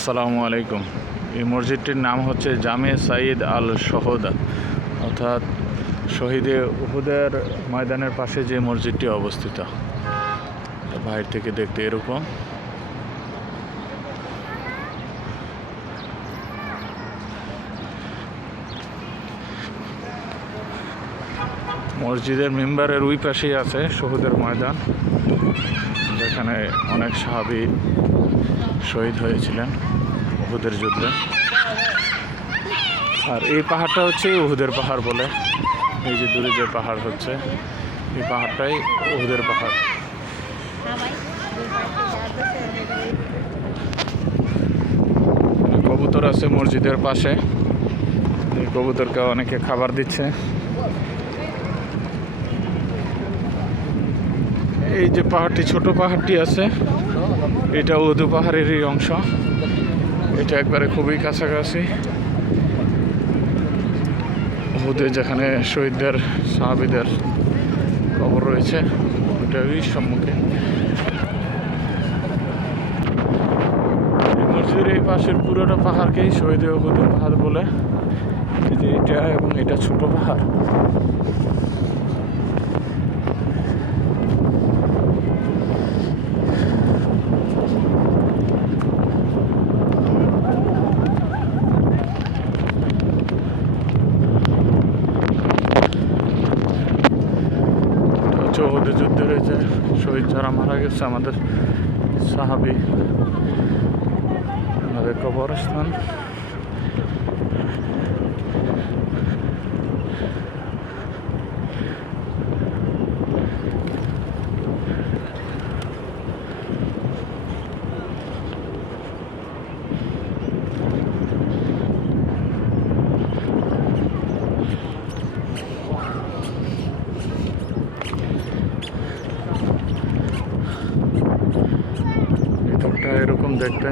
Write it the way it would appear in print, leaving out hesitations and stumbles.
আসসালামু আলাইকুম। এই মসজিদটির নাম হচ্ছে জামে সাইদ আল শহদা, অর্থাৎ শহীদে উহুদের ময়দানের পাশে যে মসজিদটি অবস্থিত। বাইরে থেকে দেখতে এরকম। মসজিদের মিম্বারের ওই পাশেই আছে শহীদের ময়দান, যেখানে অনেক সাহাবী শহীদ হয়েছিলেন উহুদের যুদ্ধে। আর এই পাহাড়টা হচ্ছে উহুদের পাহাড় বলে। এই যে দূরে যে পাহাড় হচ্ছে, এই পাহাড়টাই উহুদের পাহাড়। কবুতর আছে মসজিদের পাশে, এই কবুতরকে অনেকে খাবার দিচ্ছে। এই যে পাহাড়টি, ছোট পাহাড়টি আছে, এটা উহুদ পাহাড়েরই অংশ। এটা একবারে খুবই কাছাকাছি উহুদে, যেখানে শহীদদের সাহাবীদের কবর রয়েছে, ওটারই সম্মুখে। মসজিদের এই পাশের পুরোটা পাহাড়কেই শহীদ উহুদের পাহাড় বলে। যে এটা এবং এটা ছোট পাহাড়। উহুদের যুদ্ধের যে শহীদ যারা মারা গেছে, আমাদের সাহাবী, আমাদের কবরস্থান। এরকম দেখতে।